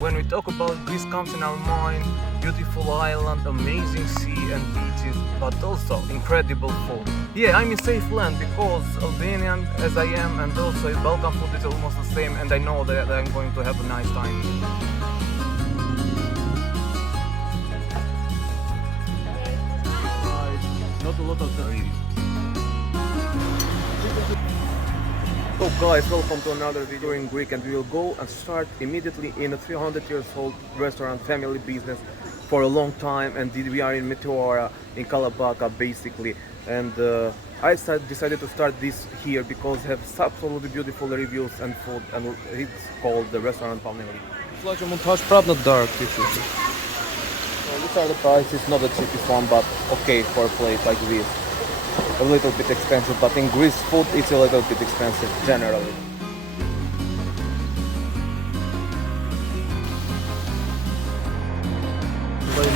When we talk about Greece, comes in our mind beautiful island, amazing sea and beaches, but also incredible food. Yeah, I'm in safe land because Albanian as I am, and also Balkan food is almost the same, and I know that I'm going to have a nice time. Not a lot of reviews. So guys, welcome to another video in Greek, and we will go and start immediately in a 300 years old restaurant family business for a long time, and we are in Meteora in Kalabaka basically, and I decided to start this here because it has absolutely beautiful reviews and food, and it's called the restaurant family. Like a montage, probably not dark. So these are the prices, not the cheapest one, but okay for a place like this. A little bit expensive, but in Greece food it's a little bit expensive generally.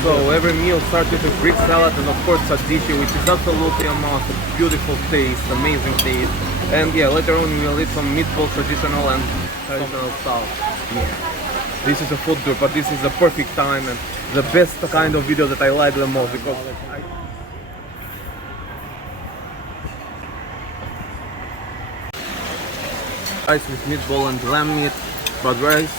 So every meal starts with a Greek salad and of course tzatziki, which is absolutely a must. A beautiful taste, amazing taste. And yeah, later on we will eat some meatballs, traditional and traditional stuff. Yeah. This is a food tour, but this is the perfect time and the best kind of video that I like the most because rice with meatball and lamb meat, but rice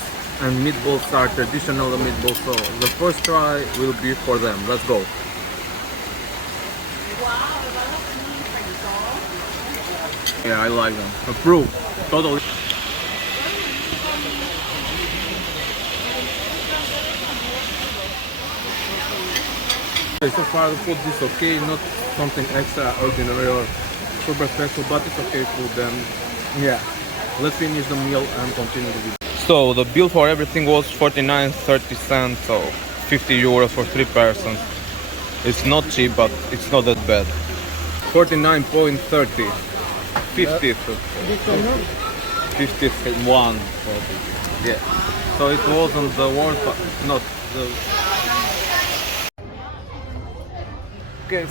and meatballs are traditional meatballs, so the first try will be for them. Let's go. Yeah, I like them. Approve. Totally. So far the food is okay, not something extraordinary or super special, but it's okay food. Then yeah, let's finish the meal and continue the video. So the bill for everything was 49.30, so 50 euros for 3 persons. It's not cheap, but it's not that bad. 49.30. 50. 51. Yeah. So it wasn't the worst, but not the. Okay,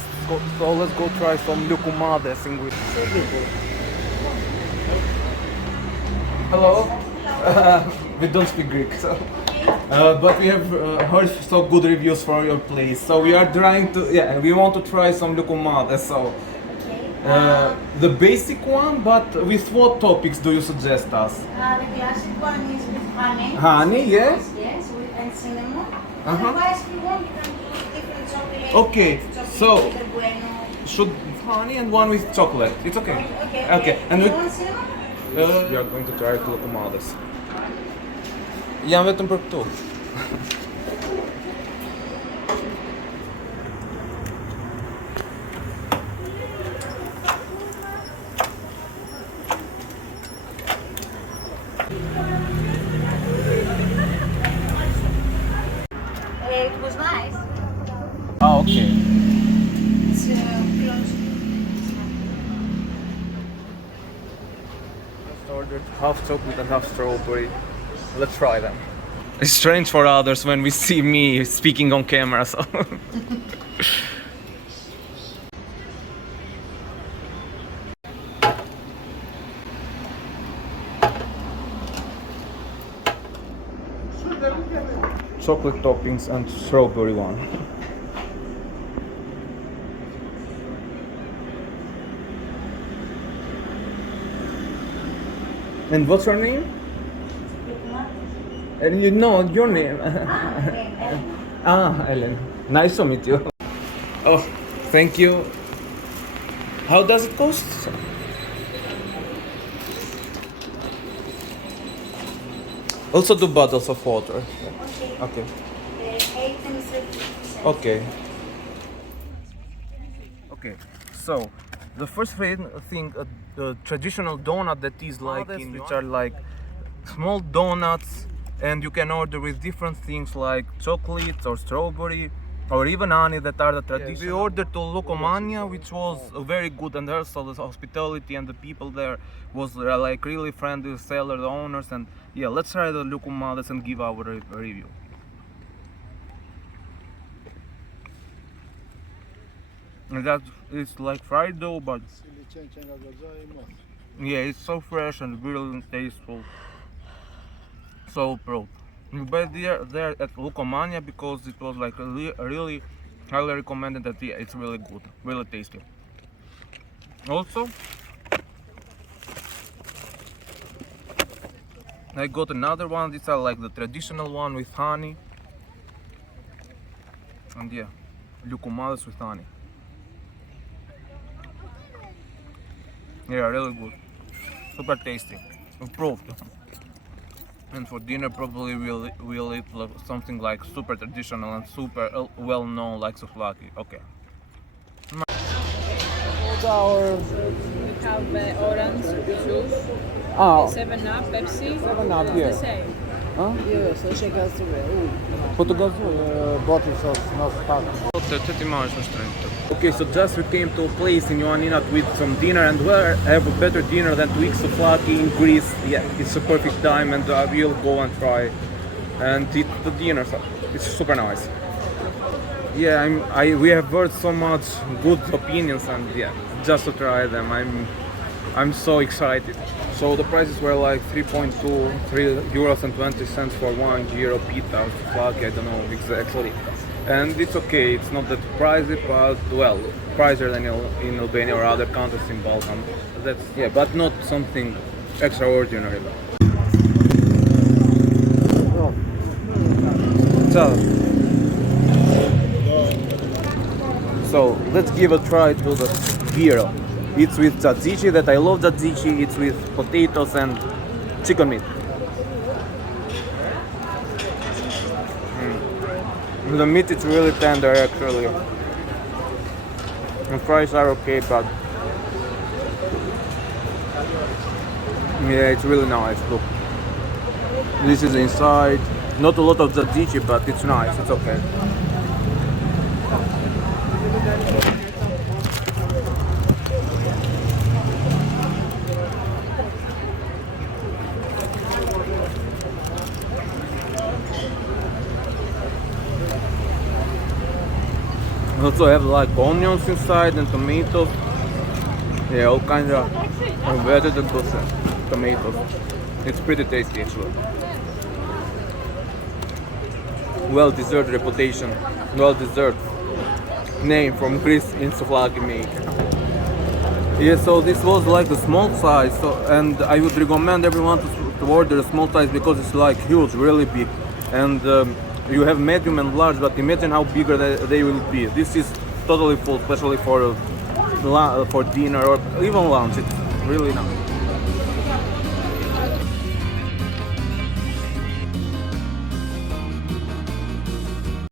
so let's go try some Lukumades in Greece. Hello. We don't speak Greek, so. But we have heard so good reviews for your place. So we are trying to, yeah, we want to try some Lukumades. So the basic one, but with what topics do you suggest us? The classic one is with honey. Honey, yes. Yes, and cinnamon. Uh-huh. Otherwise, if you want, you can do different chocolate. Okay, so Kinder Bueno. should honey and one with chocolate. It's okay. Okay. And You we want cinnamon? are going to try Lukumades. Jam vetëm për këtu. It was nice. Ah, okay. It's close. Just ordered half chocolate and half strawberry. Let's try them. It's strange for others when we see me speaking on camera, so. Chocolate toppings and strawberry one. And what's your name? And you know your name. Ellen. Nice to meet you. Oh, thank you. How does it cost? Also 2 bottles of water. Okay. 8 and 50 Okay. Okay. So, the first thing, the traditional donut that is like in which are like small donuts, and you can order with different things like chocolate or strawberry or even honey that are the traditional. We ordered to Lukumades, which was very good, and also the hospitality and the people there was like really friendly, seller, the owners, and yeah, let's try the Lukumades and give our review. And that is like fried dough, but yeah, it's so fresh and really tasteful. So proud. You buy there at Lukumades because it was like really highly recommended that it's really good, really tasty. Also, I got another one. These are like the traditional one with honey. And yeah, Lukumades with honey. Yeah, really good. Super tasty. Approved. And for dinner probably we'll eat something like super traditional and super well known like souvlaki. Okay. We have orange juice, Ah, 7-Up, Pepsi. 7-Up, The yeah. same. Huh? Yes, I check out the way. Put bottle sauce, not stock. Okay, so just we came to a place in Ioannina with some dinner, and where have a better dinner than to eat souvlaki in Greece. Yeah, it's a perfect time, and we'll go and try and eat the dinner. So it's super nice. Yeah, we have heard so much good opinions, and yeah, just to try them, I'm so excited. So the prices were like 3.2 euros for 1 gyro pita souvlaki, I don't know exactly. And it's okay, it's not that pricey, but well, pricier than in Albania or other countries in Balkan. That's yeah, but not something extraordinary. So let's give a try to the gyro. It's with tzatziki, that I love tzatziki. It's with potatoes and chicken meat. The meat is really tender actually. The fries are okay, but yeah, it's really nice. Look, this is inside. Not a lot of tzatziki, but it's nice. It's okay. Also have like onions inside and tomatoes. Yeah, all kinds of vegetables and tomatoes. It's pretty tasty actually. Well-deserved reputation, well-deserved name from Greece in souvlaki making. Yeah, so this was like a small size, and I would recommend everyone to order a small size because it's like huge, really big. And you have medium and large, but imagine how bigger they will be. This is totally full, especially for dinner or even lunch. It's really nice.